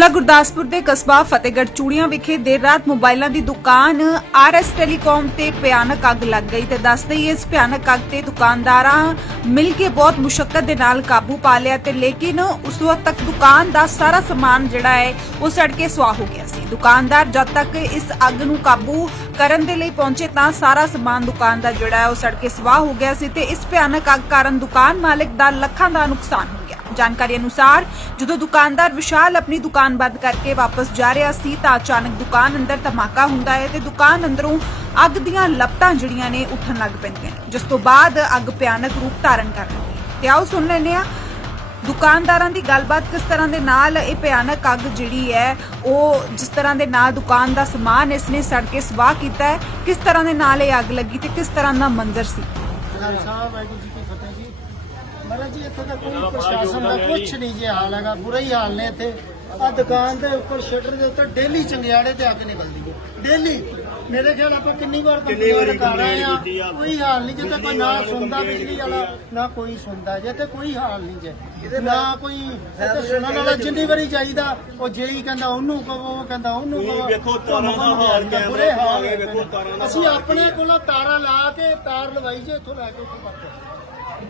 ਜ਼ਿਲ੍ਹਾ ਗੁਰਦਾਸਪੁਰ ਦੇ ਕਸਬਾ ਫਤਿਹਗੜ੍ਹ ਚੂੜੀਆਂ ਵਿਖੇ ਦੇਰ ਰਾਤ ਮੋਬਾਈਲਾਂ ਦੀ ਦੁਕਾਨ ਆਰਐਸ ਟੈਲੀਕਾਮ ਤੇ ਭਿਆਨਕ ਅੱਗ ਲੱਗ ਗਈ ਤੇ ਦੱਸਦੇ ਹੀ ਇਸ ਭਿਆਨਕ ਅੱਗ ਤੇ ਦੁਕਾਨਦਾਰਾਂ ਮਿਲ ਕੇ ਬਹੁਤ ਮੁਸ਼ਕਲ ਦੇ ਨਾਲ ਕਾਬੂ ਪਾ ਲਿਆ ਤੇ ਲੇਕਿਨ ਉਸ ਵਕਤ ਤੱਕ ਦੁਕਾਨ ਦਾ ਸਾਰਾ ਸਮਾਨ ਜਿਹੜਾ ਹੈ ਉਹ ਸੜ ਕੇ ਸੁਆਹ ਹੋ ਗਿਆ ਸੀ। ਦੁਕਾਨਦਾਰ ਜਦ ਤੱਕ ਇਸ ਅੱਗ ਨੂੰ ਕਾਬੂ ਕਰਨ ਦੇ ਲਈ ਪਹੁੰਚੇ ਤਾਂ ਸਾਰਾ ਸਮਾਨ ਦੁਕਾਨ ਦਾ ਜਿਹੜਾ ਹੈ ਉਹ ਸੜ ਕੇ ਸੁਆਹ ਹੋ ਗਿਆ ਸੀ ਤੇ ਇਸ ਭਿਆਨਕ ਅੱਗ ਕਾਰਨ ਦੁਕਾਨ ਮਾਲਕ ਦਾ ਲੱਖਾਂ ਦਾ ਨੁਕਸਾਨ ਜਾਣਕਾਰੀ ਅਨੁਸਾਰ, ਜਦੋਂ ਦੁਕਾਨਦਾਰ ਵਿਸ਼ਾਲ ਆਪਣੀ ਦੁਕਾਨ ਬੰਦ ਕਰਕੇ ਵਾਪਸ ਜਾ ਰਿਹਾ ਸੀ, ਤਾਂ ਅਚਾਨਕ ਦੁਕਾਨ ਅੰਦਰ ਧਮਾਕਾ ਹੁੰਦਾ ਹੈ ਤੇ ਦੁਕਾਨ ਅੰਦਰੋਂ ਅੱਗ ਦੀਆਂ ਲਪਟਾਂ ਜਿਹੜੀਆਂ ਨੇ ਉੱਠਣ ਲੱਗ ਪੈਂਦੀਆਂ ਨੇ, ਜਿਸ ਤੋਂ ਬਾਅਦ ਅੱਗ ਭਿਆਨਕ ਰੂਪ ਧਾਰਨ ਕਰ ਲੈਂਦੀ ਹੈ। ਤੇ ਆਓ ਸੁਣ ਲੈਂਦੇ ਹਾਂ, ਦੁਕਾਨਦਾਰਾਂ ਦੀ ਗੱਲਬਾਤ ਕਿਸ ਤਰ੍ਹਾਂ ਦੇ ਨਾਲ ਇਹ ਭਿਆਨਕ ਅੱਗ ਜਿਹੜੀ ਹੈ, ਉਹ ਜਿਸ ਤਰ੍ਹਾਂ ਦੇ ਨਾਲ ਦੁਕਾਨ ਦਾ ਸਮਾਨ ਇਸ ਨੇ ਸੜ ਕੇ ਸਵਾਹ ਕੀਤਾ ਹੈ, ਕਿਸ ਤਰ੍ਹਾਂ ਦੇ ਨਾਲ ਇਹ ਅੱਗ ਲੱਗੀ ਤੇ ਕਿਸ ਤਰ੍ਹਾਂ ਦਾ ਮੰਜ਼ਰ ਸੀ? ਖਾਲਸਾ ਵਾਹਿਗੁਰੂ ਜੀ ਕੀ ਫਤਿਹ ਜੀ। ਮਹਾਰਾਜ ਜੀ ਇੱਥੇ ਤਾਂ ਕੋਈ ਪ੍ਰਸ਼ਾਸਨ ਦਾ ਕੁਝ ਨਹੀਂ ਜੀ ਹਾਲ ਹੈਗਾ ਬੁਰਾ ਹੀ ਹਾਲ ਨੇ ਇੱਥੇ। ਆ ਦੁਕਾਨ ਦੇ ਉੱਪਰ ਸ਼ਟਰ ਦੇ ਉੱਤੇ ਡੇਲੀ ਚੰਗਿਆੜੇ ਤੇ ਅੱਗ ਨਿਕਲਦੀ ਹੈ। ਡੇਲੀ। ਮੇਰੇ ਖਿਆਲ ਆਪਾਂ ਕਿੰਨੀ ਵਾਰ ਕੰਪਲੇਂਟ ਕਰ ਰਹੇ ਆ? ਕੋਈ ਹਾਲ ਨਹੀਂ ਜਿੱਥੇ ਕੋਈ ਨਾ ਸੁਣਦਾ ਬਿਜਲੀ ਵਾਲਾ ਨਾ ਕੋਈ ਸੁਣਦਾ ਜੇ ਤੇ ਕੋਈ ਹਾਲ ਨਹੀਂ ਜੇ। ਨਾ ਕੋਈ ਸੁਣਨ ਵਾਲਾ ਜਿੰਨੀ ਵਾਰੀ ਚਾਹੀਦਾ ਉਹ ਜੇਈ ਕਹਿੰਦਾ ਉਹਨੂੰ ਕਹੋ ਉਹ ਕਹਿੰਦਾ ਉਹਨੂੰ ਕਹੋ। ਵੇਖੋ ਤਾਰਾਂ ਦਾ ਹਾਲ ਕੈਮਰੇ ਬੁਰੇ ਹਾਲ ਵੇਖੋ ਤਾਰਾਂ ਦਾ ਅਸੀਂ ਆਪਣੇ ਕੋਲੋਂ ਤਾਰਾਂ ਲਾ ਕੇ ਤਾਰ ਲਵਾਈ ਜੇ ਇੱਥੋਂ ਲੈ ਕੇ ਉੱਥੇ ਤੱਕ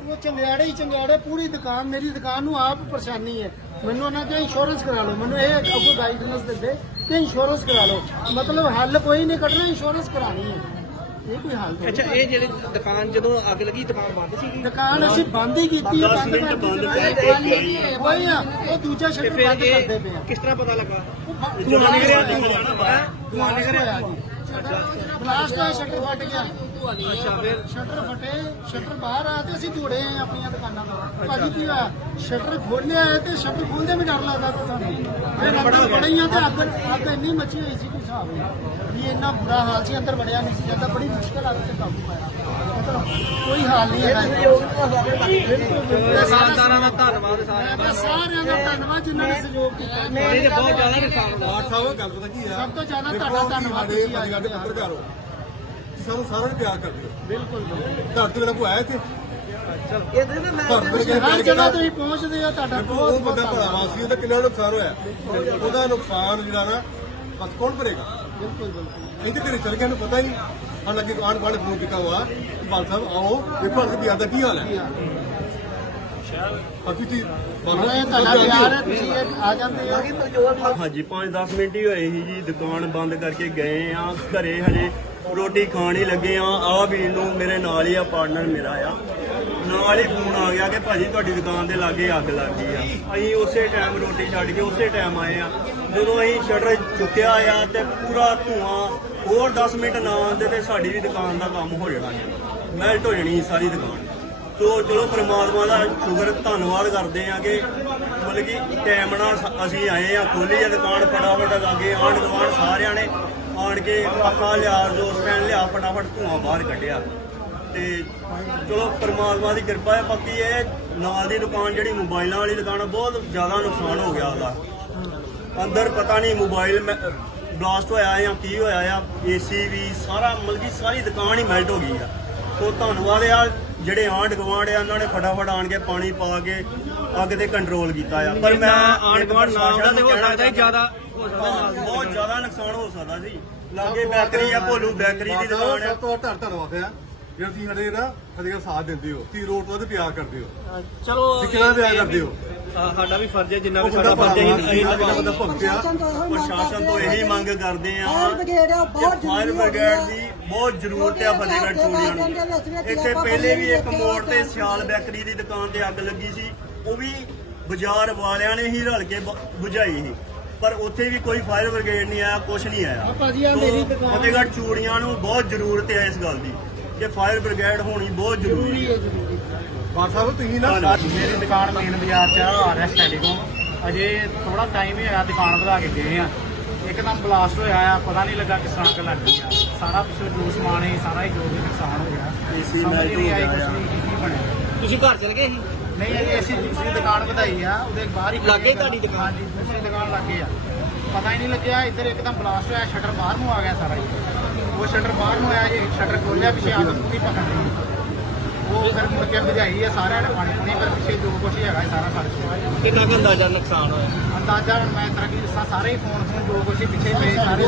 ਉਹ ਚੰਗਿਆੜੇ ਹੀ ਚੰਗਿਆੜੇ ਪੂਰੀ ਦੁਕਾਨ ਮੇਰੀ ਦੁਕਾਨ ਨੂੰ ਆਪ ਪਰੇਸ਼ਾਨੀ ਹੈ। ਮੈਨੂੰ ਉਹਨਾਂ ਕਿਹਾ ਇੰਸ਼ੋਰੈਂਸ ਕਰਾ ਲਓ। ਮੈਨੂੰ ਇਹ ਅੱਗੋਂ ਗਾਈਡਨੈਸ ਦਿੰਦੇ ਕਿ ਇੰਸ਼ੋਰੈਂਸ ਕਰਾ ਲਓ। ਮਤਲਬ ਹੱਲ ਕੋਈ ਨਹੀਂ ਕੱਢਣਾ ਇੰਸ਼ੋਰੈਂਸ ਕਰਾਣੀ ਹੈ। ਇਹ ਕੋਈ ਹੱਲ ਥੋੜ੍ਹੀ ਅੱਛਾ ਇਹ ਜਿਹੜੀ ਦੁਕਾਨ ਜਦੋਂ ਅੱਗ ਲੱਗੀ ਦੁਕਾਨ ਬੰਦ ਸੀਗੀ? ਦੁਕਾਨ ਅਸੀਂ ਬੰਦ ਹੀ ਕੀਤੀ ਹੈ ਬੰਦ ਮਿੰਟ ਬੰਦ ਕਰਕੇ ਕਰਕੇ ਕੋਈ ਆ ਉਹ ਦੂਜਾ ਸ਼ਟਰ ਫਿਰ ਬੰਦ ਕਰਦੇ ਇਹ ਪਏ ਆ। ਕਿਸ ਤਰ੍ਹਾਂ ਪਤਾ ਲੱਗਾ? ਧੂਆਂ ਨਿਕਲਿਆ ਧੂਆਂ ਨਿਕਲਿਆ ਜੀ। ਬਲਾਸਟ ਹੋਇਆ ਸ਼ਟਰ ਫਟ ਗਿਆ। ਅੱਛਾ ਫਿਰ ਸ਼ਟਰ ਫਟੇ ਸ਼ਟਰ ਬਾਹਰ ਆ ਤੇ ਅਸੀਂ ਦੌੜੇ ਆਏ ਆਪਣੀਆਂ ਦੁਕਾਨਾਂ ਤੋਂ। ਭਾਜੀ ਕੀ ਹੋਇਆ? ਸ਼ਟਰ ਖੋਲਿਆ ਹੈ ਤੇ ਸ਼ਟਰ ਖੋਲਦੇ ਵੀ ਡਰ ਲੱਗਦਾ ਤਾਂ ਸਾਨੂੰ। ਫਿਰ ਅੰਦਰ ਬੜੀਆਂ ਤੇ ਅੱਗ ਅੱਗ ਇੰਨੀ ਮੱਚੀ ਹੋਈ ਸੀ ਕੋਈ ਹਿਸਾਬ ਨਹੀਂ ਵੀ ਇੰਨਾ ਬੁਰਾ ਹਾਲ ਸੀ ਅੰਦਰ ਵੜਿਆ ਨਹੀਂ ਸੀ ਜਾਂਦਾ ਬੜੀ ਮੁਸ਼ਕਲ ਅੱਗ ਤੇ ਕਾਬੂ ਪਾਇਆ ਮਤਲਬ ਕੋਈ ਹਾਲ ਨਹੀਂ ਹੈਗਾ। ਦੁਕਾਨਦਾਰਾਂ ਦਾ ਧੰਨਵਾਦ ਸਾਰਿਆਂ ਮੈਂ ਤਾਂ ਸਾਰਿਆਂ ਦਾ ਧੰਨਵਾਦ ਜਿਨ੍ਹਾਂ ਨੇ ਸਹਿਯੋਗ ਕੀਤਾ। ਦਾ ਇਹ ਬਹੁਤ ਜ਼ਿਆਦਾ ਹੋਇਆ ਆਠ ਸਾਹਿਬ ਗੱਲ ਪਤਾ ਕੀ ਆ? ਸਭ ਤੋਂ ਜ਼ਿਆਦਾ ਤੁਹਾਡਾ ਧੰਨਵਾਦ ਤੁਸੀਂ ਆਏ ਸਾਡੇ ਹੋ। ਪੱਤਰਕਾਰ। ਹੋ ਸਾਨੂੰ ਸਾਰਿਆਂ ਨੂੰ ਪਿਆਰ ਕਰਦੇ ਹੋ। ਬਿਲਕੁਲ ਘਰ ਤੇ ਮੇਰਾ ਕੋਈ ਆਇਆ ਇੱਥੇ? ਘਰ ਮੇਰੇ ਕੇ ਹਰ ਜਗ੍ਹਾ ਤੁਸੀਂ ਪਹੁੰਚਦੇ ਹੋ ਤੁਹਾਡਾ ਉਹ ਬਹੁਤ ਬੰਦਾ ਧੰਨਵਾਦ। ਭਰਾਵਾ ਸੀ ਉਹਦਾ ਕਿੰਨਾ ਨੁਕਸਾਨ ਹੋਇਆ? ਉਹਦਾ ਨੁਕਸਾਨ ਜਿਹੜਾ ਨਾ ਬਸ ਕੌਣ ਭਰੇਗਾ? ਬਿਲਕੁਲ ਬਿਲਕੁਲ। ਇਹਦੇ ਘਰੇ ਚਲ ਗਿਆ ਨੂੰ ਪਤਾ ਹੀ ਨਹੀਂ। ਹਾਲਾਂਕਿ ਆਣ ਬਾਣ ਫੋਨ ਕੀਤਾ ਹੋਆ ਬਾਲ ਸਾਹਿਬ ਆਓ ਦੇਖੋ ਅੱਜ ਬਿਆਨ ਦਾ ਕੀ ਹਾਲ ਹੈ। ਹੈ? ਆ ਹੋ। ਹਾਂਜੀ 5-10 ਮਿੰਟ ਹੀ ਹੋਏ ਸੀ ਜੀ ਦੁਕਾਨ ਬੰਦ ਕਰਕੇ ਗਏ ਆ ਘਰੇ ਹਜੇ ਰੋਟੀ ਖਾਣ ਹੀ ਲੱਗੇ ਆ ਆ ਵੀਰ ਨੂੰ ਮੇਰੇ ਨਾਲ ਹੀ ਆ ਪਾਰਟਨਰ ਮੇਰਾ ਆ। ਨਾਲ ਹੀ ਫੋਨ ਆ ਗਿਆ ਕਿ ਭਾਜੀ ਤੁਹਾਡੀ ਦੁਕਾਨ ਦੇ ਲਾਗੇ ਅੱਗ ਲੱਗ ਗਈ ਆ। ਅਸੀਂ ਉਸੇ ਟਾਈਮ ਰੋਟੀ ਛੱਡ ਕੇ ਉਸੇ ਟਾਈਮ ਆਏ ਆ। ਜਦੋਂ ਅਸੀਂ ਸ਼ਟਰ ਚੁੱਕਿਆ ਆ ਤੇ ਪੂਰਾ ਧੂਆਂ ਹੋਰ 10 ਮਿੰਟ ਨਾ ਆਉਂਦੇ ਤੇ ਸਾਡੀ ਵੀ ਦੁਕਾਨ ਦਾ ਕੰਮ ਹੋ ਜਾਣਾ ਸੀ ਮੈਲਟ ਹੋ ਜਾਣੀ ਸਾਰੀ ਦੁਕਾਨ। ਸੋ ਚਲੋ ਪ੍ਰਮਾਤਮਾ ਦਾ ਸ਼ੁਕਰ, ਧੰਨਵਾਦ ਕਰਦੇ ਆ ਕਿ ਮਤਲਬ ਕਿ ਟਾਈਮ ਨਾਲ ਅਸੀਂ ਆਏ ਆ ਖੋਲੀ ਆ ਦੁਕਾਨ, ਫਟਾਫਟ ਲਾਗੇ ਆਂਢ ਗੁਆਂਢ ਸਾਰਿਆਂ ਨੇ। ਆਣ ਕੇ ਪੱਕਾ ਲਿਆ ਜੋ ਸਟੈਂਡ ਲਿਆ ਫਟਾਫਟ ਧੂਆਂ ਬਾਹਰ ਕੱਢਿਆ। ਤੇ ਚਲੋ ਪ੍ਰਮਾਤਮਾ ਦੀ ਕਿਰਪਾ ਹੈ ਬਾਕੀ ਇਹ ਨਾਲ ਦੀ ਦੁਕਾਨ ਜਿਹੜੀ ਮੋਬਾਈਲਾਂ ਵਾਲੀ ਦੁਕਾਨ ਆ ਬਹੁਤ ਜ਼ਿਆਦਾ ਨੁਕਸਾਨ ਹੋ ਗਿਆ ਉਹਦਾ। ਅੰਦਰ ਪਤਾ ਨਹੀਂ ਮੋਬਾਈਲ ਬਲਾਸਟ ਹੋਇਆ ਜਾਂ ਕੀ ਹੋਇਆ ਆ ਏਸੀ ਵੀ ਸਾਰਾ ਮਤਲਬ ਕਿ ਸਾਰੀ ਦੁਕਾਨ ਹੀ ਮੈਲਟ ਹੋ ਗਈ ਆ। ਸੋ ਧੰਨਵਾਦ ਆ ਜਿਹੜੇ ਆਂਢ ਗੁਆਂਢ ਆ ਉਹਨਾਂ ਨੇ ਫਟਾਫਟ ਆਣ ਕੇ ਪਾਣੀ ਪਾ ਕੇ ਅੱਗ ਤੇ ਕੰਟਰੋਲ ਕੀਤਾ ਆ। ਪਰ ਮੈਂ ਆਂਢ ਗੁਆਂਢ ਨਾ ਆਉਂਦਾ ਤੇ ਹੋ ਸਕਦਾ ਜ਼ਿਆਦਾ ਹੋ ਸਕਦਾ ਜ਼ਿਆਦਾ ਨੁਕਸਾਨ ਹੋ ਸਕਦਾ ਸੀ। ਲਾਗੇ ਬੈਕਰੀ ਆ ਭੋਲੂ ਬੈਕਰੀ ਦੀ ਦੁਕਾਨ ਆ। ਸਭ ਤੋਂ ਧੰਨ ਧੰਨਵਾਦ ਆ ਜਿਹੜਾ ਤੁਸੀਂ ਸਾਡੇ ਨਾ ਕਦੇ ਕਦੇ ਸਾਥ ਦਿੰਦੇ ਹੋ ਤੀ ਰੋਡ ਤੋਂ ਤੇ ਪਿਆਰ ਕਰਦੇ ਹੋ। ਚਲੋ ਤੁਸੀਂ ਕਿਹੜਾ ਪਿਆਰ ਕਰਦੇ ਹੋ? ਸਾਡਾ ਵੀ ਫਰਜ਼ ਹੈ ਜਿੰਨਾ ਵੀ ਸਾਡਾ ਫਰਜ਼ ਹੈ ਅਸੀਂ ਅਸੀਂ ਬੰਦਾ ਭਗਤ ਆ ਪ੍ਰਸ਼ਾਸਨ ਤੋਂ ਇਹੀ ਮੰਗ ਕਰਦੇ ਆ। ਫਾਇਰ ਬ੍ਰਿਗੇਡ ਦੀ ਬਹੁਤ ਜ਼ਰੂਰਤ ਆ ਫਤਿਹਗੜ੍ਹ ਚੂੜੀਆਂ ਨੂੰ ਇੱਥੇ ਪਹਿਲੇ ਵੀ ਇੱਕ ਮੋੜ ਤੇ ਸਿਆਲ ਬੈਕਰੀ ਦੀ ਦੁਕਾਨ ਤੇ ਅੱਗ ਲੱਗੀ ਸੀ। ਉਹ ਵੀ ਬਾਜ਼ਾਰ ਵਾਲਿਆਂ ਨੇ ਹੀ ਰਲ ਕੇ ਬੁਝਾਈ ਸੀ। ਪਰ ਉੱਥੇ ਵੀ ਕੋਈ ਫਾਇਰ ਬ੍ਰਿਗੇਡ ਨਹੀਂ ਆਇਆ ਕੁਝ ਨਹੀਂ ਆਇਆ। ਭਾਜੀ ਆ ਮੇਰੀ ਦੁਕਾਨ ਫਤਿਹਗੜ੍ਹ ਚੂੜੀਆਂ ਨੂੰ ਬਹੁਤ ਜ਼ਰੂਰਤ ਹੈ ਇਸ ਗੱਲ ਦੀ ਕਿ ਫਾਇਰ ਬ੍ਰਿਗੇਡ ਹੋਣੀ ਬਹੁਤ ਜ਼ਰੂਰੀ ਹੈ। ਬਾਦ ਸਾਹਿਬ ਤੁਸੀਂ ਨਾ ਮੇਰੀ ਦੁਕਾਨ ਮੇਨ ਬਾਜ਼ਾਰ ਚ ਆ ਆਰਐਸ ਟੈਲੀਕਾਮ ਅਜੇ ਥੋੜਾ ਟਾਈਮ ਹੀ ਹੋਇਆ ਦੁਕਾਨ ਵਧਾ ਕੇ ਗਏ ਆ। ਇੱਕਦਮ ਬਲਾਸਟ ਹੋਇਆ ਆ ਪਤਾ ਨਹੀਂ ਲੱਗਾ ਕਿਸ ਤਰ੍ਹਾਂ ਅੱਗ ਲੱਗ ਗਈ ਆ ਸਾਰਾ ਪਿੱਛੋਂ ਜੋ ਸਮਾਨ ਹੈ ਸਾਰਾ ਹੀ ਜੋ ਵੀ ਨੁਕਸਾਨ ਹੋ ਗਿਆ ਹੋ ਤੁਸੀਂ ਘਰ ਚਲ ਗਏ ਸੀ? ਨਹੀਂ ਅਜੇ ਅਸੀਂ ਦੂਸਰੀ ਦੁਕਾਨ ਵਧਾਈ ਆ ਉਹਦੇ ਬਾਹਰ ਹੀ ਲਾਗੇ ਹੀ ਤੁਹਾਡੀ ਦੁਕਾਨ? ਹਾਂਜੀ ਦੂਸਰੀ ਦੁਕਾਨ ਲੱਗੇ ਆ। ਪਤਾ ਹੀ ਨਹੀਂ ਲੱਗਿਆ ਇੱਧਰ ਇੱਕਦਮ ਬਲਾਸਟ ਹੋਇਆ ਸ਼ਟਰ ਬਾਹਰ ਨੂੰ ਆ ਗਿਆ ਸਾਰਾ ਹੀ। ਉਹ ਸ਼ਟਰ ਬਾਹਰ ਨੂੰ ਆਇਆ ਜੀ ਸ਼ਟਰ ਖੋਲਿਆ ਪਿੱਛੇ ਅੱਗ ਪੂਰੀ ਪਕੜ ਲਈ ਉਹ ਫਿਰ ਮੁੜ ਕੇ ਭਜਾਈ ਹੈ ਸਾਰਿਆਂ ਨੇ ਪਾਣੀ ਪੁਣੀ ਪਰ ਪਿੱਛੇ ਜੋ ਕੁਛ ਹੈਗਾ ਇਹ ਸਾਰਾ ਸੜ ਗਿਆ। ਕਿੰਨਾ ਕੁ ਅੰਦਾਜ਼ਾ ਨੁਕਸਾਨ ਹੋਇਆ? ਅੰਦਾਜ਼ਾ ਮੈਂ ਤਰ੍ਹਾਂ ਕੀ ਦੱਸਾਂ ਸਾਰੇ ਹੀ ਫੋਨ ਫੋਨ ਜੋ ਕੁਛ ਪਿੱਛੇ ਪਏ ਸਾਰੇ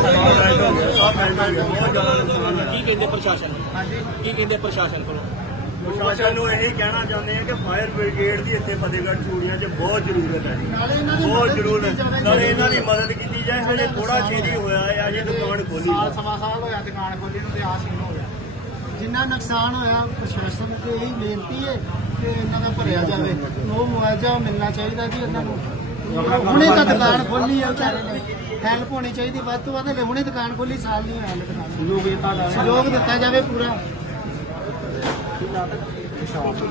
ਕੀ ਕਹਿੰਦੇ ਪ੍ਰਸ਼ਾਸਨ? ਹਾਂਜੀ। ਕੀ ਕਹਿੰਦੇ ਪ੍ਰਸ਼ਾਸਨ ਕੋਲੋਂ? ਪ੍ਰਸ਼ਾਸਨ ਨੂੰ ਇਹ ਕਹਿਣਾ ਚਾਹੁੰਦੇ ਆ ਕਿ ਫਾਇਰ ਬ੍ਰਿਗੇਡ ਦੀ ਇੱਥੇ ਫਤਿਹਗੜ੍ਹ ਚੂੜੀਆਂ 'ਚ ਬਹੁਤ ਜ਼ਰੂਰਤ ਹੈ ਜੀ। ਬਹੁਤ ਜ਼ਰੂਰਤ ਨਾਲੇ ਇਹਨਾਂ ਦੀ ਮਦਦ ਕੀਤੀ ਜਾਏ। ਹਲੇ ਥੋੜਾ ਹੀ ਹੋਇਆ ਹੈ ਅਜੇ ਦੁਕਾਨ ਖੋਲੀ ਸਾਲ ਸਵਾ ਸਾਲ ਹੋਇਆ ਦੁਕਾਨ ਖੋਲੀ ਨੂੰ ਤੇ ਆ ਸੀਨ ਹੋ ਗਿਆ ਜਿੰਨਾ ਨੁਕਸਾਨ ਹੋਇਆ ਪ੍ਰਸ਼ਾਸਨ ਤੇ ਇਹੀ ਬੇਨਤੀ ਹੈ ਕਿ ਇਹਨਾਂ ਦਾ ਭਰਿਆ ਜਾਵੇ। ਉਹ ਮੁਆਵਜ਼ਾ ਮਿਲਣਾ ਚਾਹੀਦਾ ਜੀ ਇਹਨਾਂ ਨੂੰ। ਹੁਣੇ ਤਾਂ ਦੁਕਾਨ ਖੋਲੀ ਹੈ ਵਿਚਾਰੇ ਨੇ। ਹੈਲਪ ਹੋਣੀ ਚਾਹੀਦੀ ਵੱਧ ਤੋਂ ਵੱਧ ਹਲੇ ਹੁਣੇ ਦੁਕਾਨ ਖੋਲੀ ਸਾਲ ਨਹੀਂ ਹੋਇਆ ਦੁਕਾਨ। ਸਹਿਯੋਗ ਦਿੱਤਾ ਜਾਵੇ ਪੂਰਾ। সমাপন